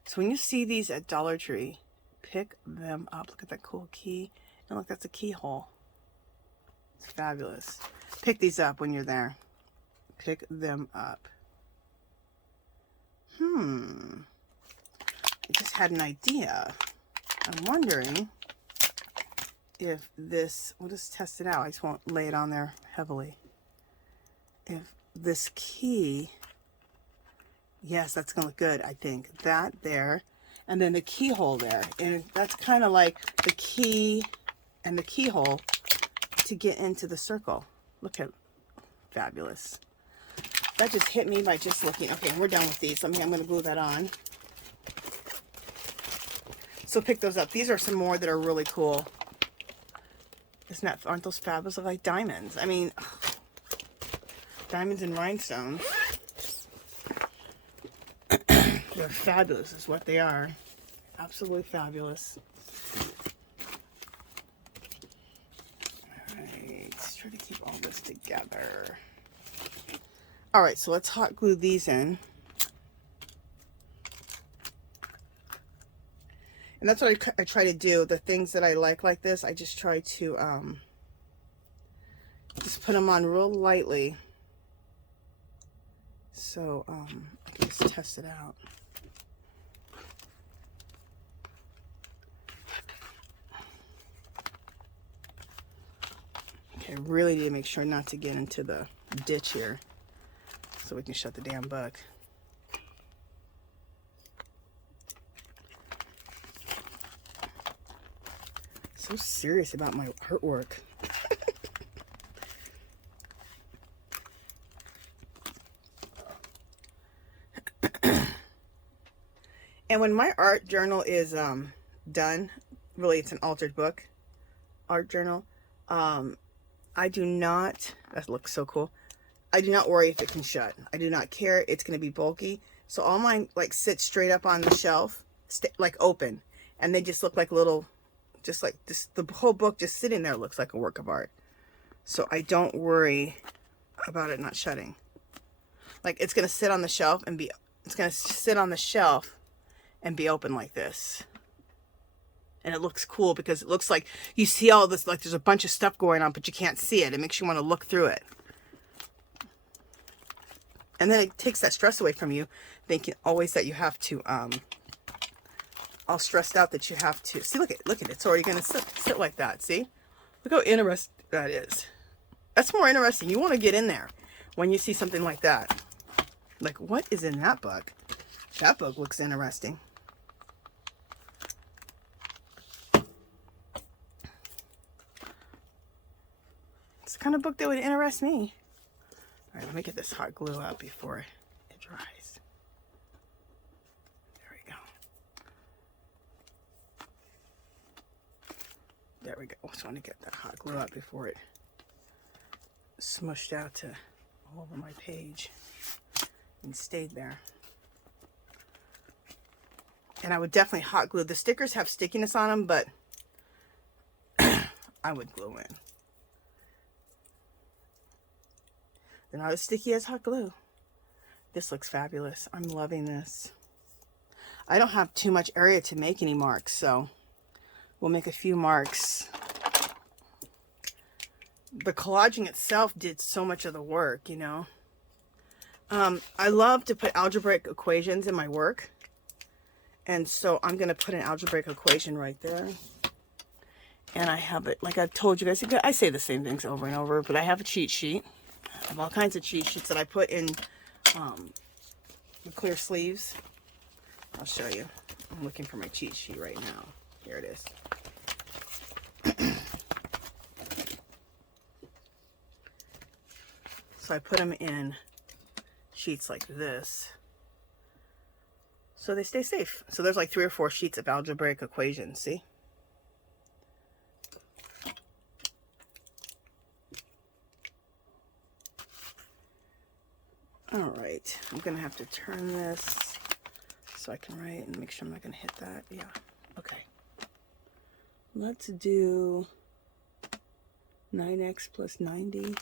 So when you see these at Dollar Tree, pick them up. Look at that cool key. And look, that's a keyhole. It's fabulous. Pick these up when you're there. Pick them up. I just had an idea. I'm wondering if this, we'll just test it out. I just won't lay it on there heavily. If this key, yes, that's gonna look good, I think. That there, and then the keyhole there. And that's kind of like the key and the keyhole to get into the circle. Look at, fabulous. That just hit me by just looking. Okay, we're done with these. I'm gonna glue that on. So pick those up. These are some more that are really cool. Isn't that, aren't those fabulous? Look like diamonds. I mean, diamonds and rhinestones. They're fabulous is what they are. Absolutely fabulous. Alright, let's try to keep all this together. Alright, so let's hot glue these in. And that's what I try to do. The things that I like this, I just try to just put them on real lightly. So I can just test it out. Okay, I really need to make sure not to get into the ditch here so we can shut the damn book. So serious about my artwork. And when my art journal is done, really it's an altered book art journal, I do not, that looks so cool, I do not worry if it can shut. I do not care. It's going to be bulky, so all mine like sit straight up on the shelf, like open, and they just look like little, just like this, the whole book just sitting there looks like a work of art. So I don't worry about it not shutting. Like it's going to sit on the shelf and be, it's going to sit on the shelf and be open like this. And it looks cool because it looks like you see all this, like there's a bunch of stuff going on, but you can't see it. It makes you want to look through it. And then it takes that stress away from you, thinking always that you have to, all stressed out that you have to, see, look at it. It's already going to sit like that. See? Look how interesting that is. That's more interesting. You want to get in there when you see something like that. Like, what is in that book? That book looks interesting. It's the kind of book that would interest me. All right, let me get this hot glue out before it dries. There we go. There we go. I just want to get that hot glue out before it smushed out to all over my page and stayed there. And I would definitely hot glue. The stickers have stickiness on them, but I would glue in. They're not as sticky as hot glue. This looks fabulous. I'm loving this. I don't have too much area to make any marks, so we'll make a few marks. The collaging itself did so much of the work, you know. I love to put algebraic equations in my work. And so I'm going to put an algebraic equation right there. And I have it, like I've told you guys, I say the same things over and over, but I have a cheat sheet. I have all kinds of cheat sheets that I put in the clear sleeves. I'll show you. I'm looking for my cheat sheet right now. Here it is. So I put them in sheets like this, so they stay safe. So there's like 3 or 4 sheets of algebraic equations, see? All right, I'm gonna have to turn this so I can write and make sure I'm not gonna hit that. Yeah, okay. Let's do 9x plus 90.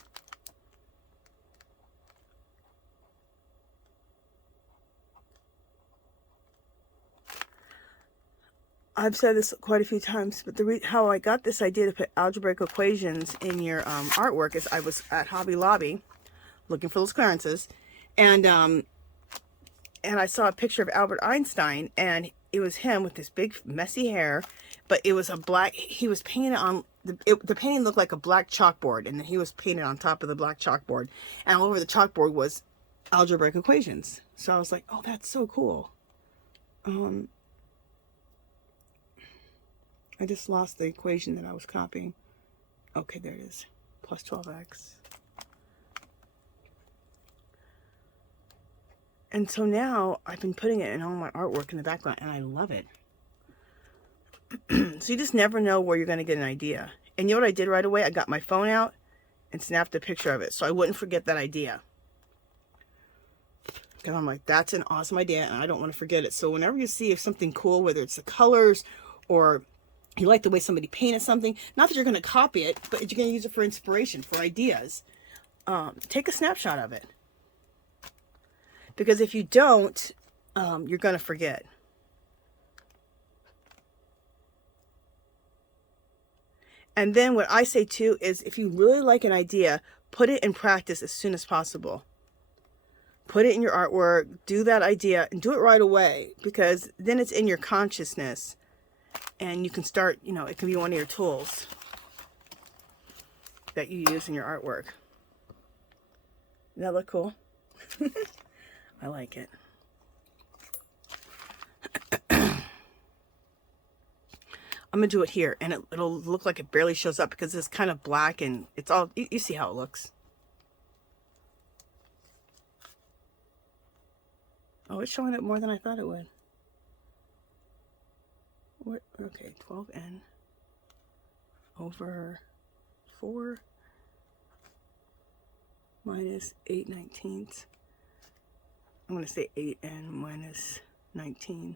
I've said this quite a few times, but how I got this idea to put algebraic equations in your artwork is I was at Hobby Lobby looking for those clearances, and I saw a picture of Albert Einstein, and it was him with this big messy hair, but it was a black, he was painted on, the painting looked like a black chalkboard, and then he was painted on top of the black chalkboard, and all over the chalkboard was algebraic equations. So I was like, oh, that's so cool. I just lost the equation that I was copying. Okay, there it is. Plus 12x. And so now I've been putting it in all my artwork in the background, and I love it. So you just never know where you're going to get an idea. And you know what I did right away? I got my phone out and snapped a picture of it so I wouldn't forget that idea. Because I'm like, that's an awesome idea, and I don't want to forget it. So whenever you see something cool, whether it's the colors or you like the way somebody painted something, not that you're going to copy it, but you're going to use it for inspiration, for ideas, take a snapshot of it. Because if you don't, you're going to forget. And then what I say too is, if you really like an idea, put it in practice as soon as possible. Put it in your artwork, do that idea, and do it right away, because then it's in your consciousness. And you can start, you know, it can be one of your tools that you use in your artwork. Does that look cool? I like it. I'm going to do it here, and it'll look like it barely shows up because it's kind of black, and it's all, you see how it looks. Oh, it's showing up more than I thought it would. Okay, 12n over 4 minus 8/19. I'm going to say 8n minus 19x,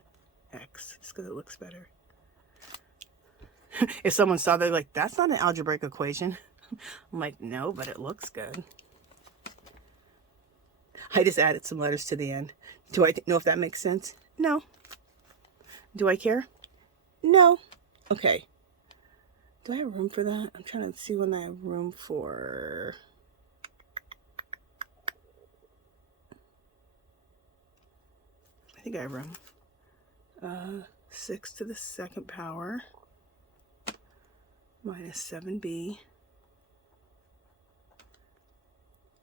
just because it looks better. If someone saw that, like, that's not an algebraic equation. I'm like, no, but it looks good. I just added some letters to the end. Do I know if that makes sense? No. Do I care? No. Okay. Do I have room for that? I'm trying to see when I have room for... I think I have room. 6 to the 2nd power minus 7b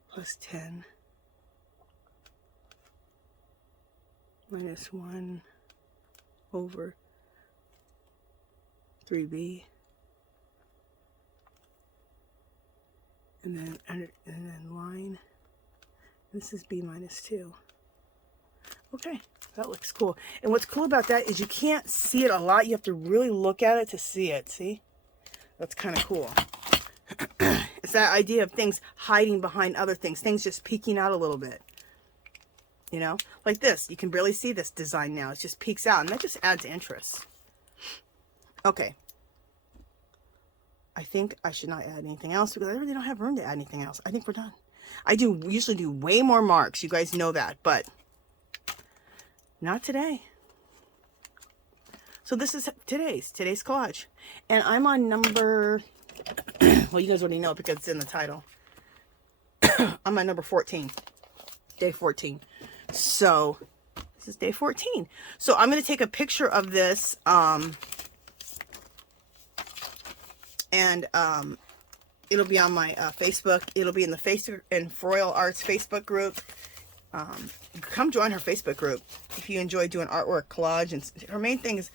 plus 10 minus 1 over 3b, and then line, this is b minus 2. Okay, that looks cool. And what's cool about that is you can't see it a lot. You have to really look at it to see it. See? That's kind of cool. It's that idea of things hiding behind other things, things just peeking out a little bit. You know, like this. You can barely see this design now. It just peeks out, and that just adds interest. Okay. I think I should not add anything else because I really don't have room to add anything else. I think we're done. I usually do way more marks. You guys know that, but not today. So this is today's collage. And I'm on number, well, you guys already know because it's in the title. I'm on number 14, day 14. So this is day 14. So I'm going to take a picture of this, and it'll be on my Facebook. It'll be in the Facebook and Royal Arts Facebook group. come join her Facebook group if you enjoy doing artwork, collage, and her main thing is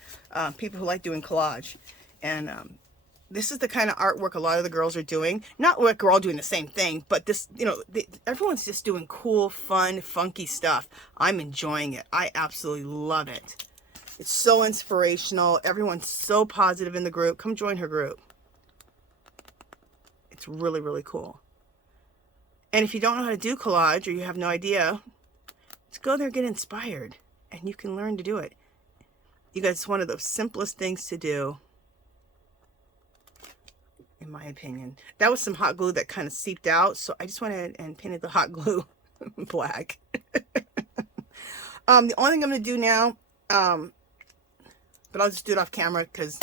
people who like doing collage. And this is the kind of artwork a lot of the girls are doing. Not like we're all doing the same thing, but this, you know, everyone's just doing cool, fun, funky stuff. I'm enjoying it. I absolutely love it. It's so inspirational. Everyone's so positive in the group. Come join her group. It's really, really cool. And if you don't know how to do collage or you have no idea, just go there and get inspired. And you can learn to do it. You guys, it's one of the simplest things to do, in my opinion. That was some hot glue that kind of seeped out, so I just went ahead and painted the hot glue black. The only thing I'm going to do now, but I'll just do it off camera because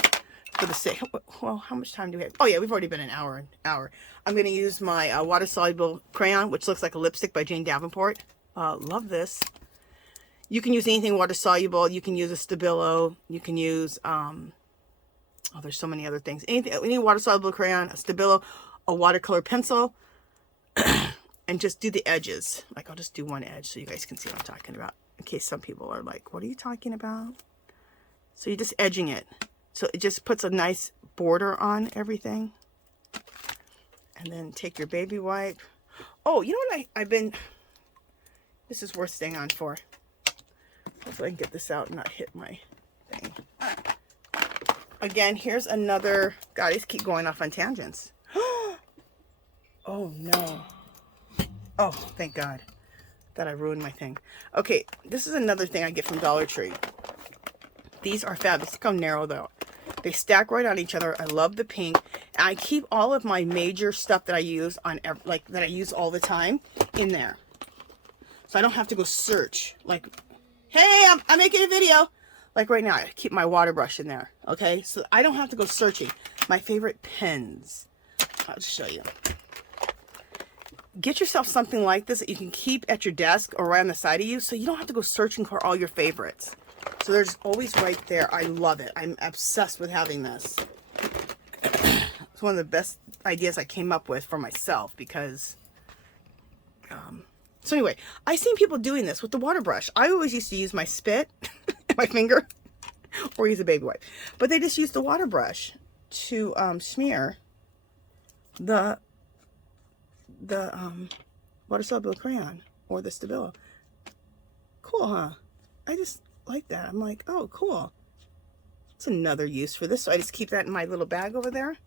for the sake, well, how much time do we have? Oh yeah, we've already been an hour. I'm going to use my water-soluble crayon, which looks like a lipstick by Jane Davenport. Love this. You can use anything water-soluble. You can use a Stabilo. You can use, oh, there's so many other things. Any water-soluble crayon, a Stabilo, a watercolor pencil, and just do the edges. Like, I'll just do one edge so you guys can see what I'm talking about, in case some people are like, what are you talking about? So you're just edging it. So it just puts a nice border on everything. And then take your baby wipe. Oh, you know what I've been... This is worth staying on for. Hopefully I can get this out and not hit my thing. Again, here's another... God, I just keep going off on tangents. Oh, no. Oh, thank God. Thought I ruined my thing. Okay, this is another thing I get from Dollar Tree. These are fabulous. Look how narrow, though. They stack right on each other. I love the pink. And I keep all of my major stuff that I use on, like, that I use all the time in there. So I don't have to go search. Like, hey, I'm making a video. Like right now, I keep my water brush in there. Okay, so I don't have to go searching. My favorite pens. I'll just show you. Get yourself something like this that you can keep at your desk or right on the side of you, so you don't have to go searching for all your favorites. So there's always right there. I love it. I'm obsessed with having this. It's one of the best ideas I came up with for myself because... So anyway, I've seen people doing this with the water brush. I always used to use my spit, my finger, or use a baby wipe. But they just use the water brush to smear the water-soluble crayon or the Stabilo. Cool, huh? I just like that. I'm like, oh, cool. That's another use for this. So I just keep that in my little bag over there.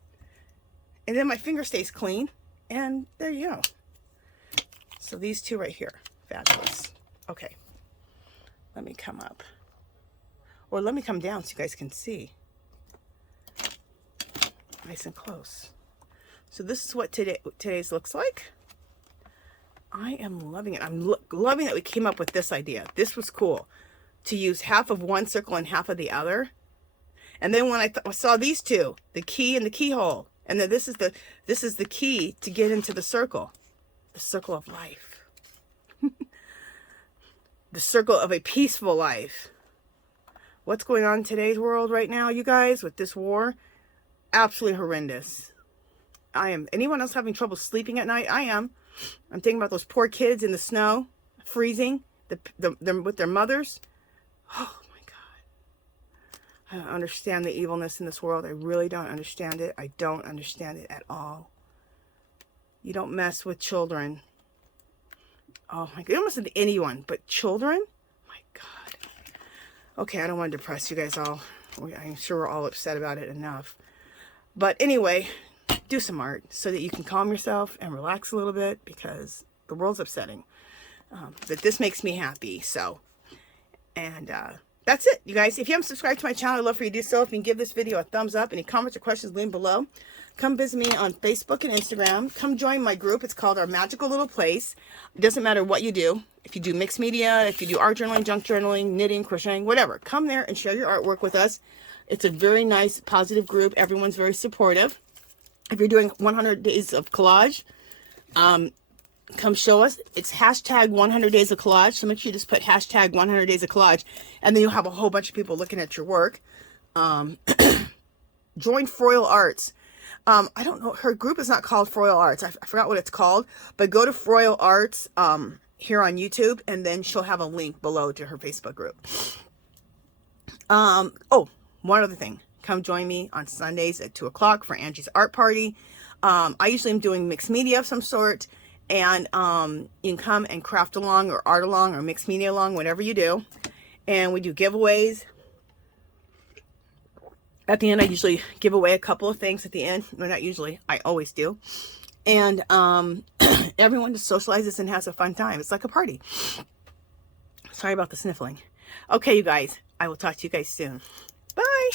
And then my finger stays clean. And there you go. So these two right here, fabulous. Okay, let me come up. Or let me come down so you guys can see. Nice and close. So this is what today's looks like. I am loving it. I'm loving that we came up with this idea. This was cool. To use half of one circle and half of the other. And then when I saw these two, the key and the keyhole. And then this is the key to get into the circle. The circle of life. The circle of a peaceful life. What's going on in today's world right now, you guys, with this war? Absolutely horrendous. I am. Anyone else having trouble sleeping at night? I am. I'm thinking about those poor kids in the snow, freezing, with their mothers. Oh my God. I don't understand the evilness in this world. I really don't understand it. I don't understand it at all. You don't mess with children. Oh my God. You don't mess with anyone, but children? My God. Okay, I don't want to depress you guys all. I'm sure we're all upset about it enough. But anyway, do some art so that you can calm yourself and relax a little bit because the world's upsetting. But this makes me happy. So, and that's it, you guys. If you haven't subscribed to my channel, I'd love for you to do so. If you can give this video a thumbs up. Any comments or questions, leave them below. Come visit me on Facebook and Instagram. Come join my group. It's called Our Magical Little Place. It doesn't matter what you do. If you do mixed media, if you do art journaling, junk journaling, knitting, crocheting, whatever. Come there and share your artwork with us. It's a very nice, positive group. Everyone's very supportive. If you're doing 100 days of collage, come show us. It's hashtag 100 days of collage. So make sure you just put hashtag 100 days of collage. And then you'll have a whole bunch of people looking at your work. Join Froyle Arts. I don't know. Her group is not called Froyle Arts. I forgot what it's called. But go to Froyle Arts. here on YouTube, and then she'll have a link below to her Facebook group. Oh, one other thing. Come join me on Sundays at 2 o'clock for Angie's art party. I usually am doing mixed media of some sort, and you can come and craft along or art along or mixed media along, whatever you do. And we do giveaways. At the end, I usually give away a couple of things at the end. No, not usually. I always do. And everyone just socializes and has a fun time. It's like a party. Sorry about the sniffling. Okay, you guys. I will talk to you guys soon. Bye.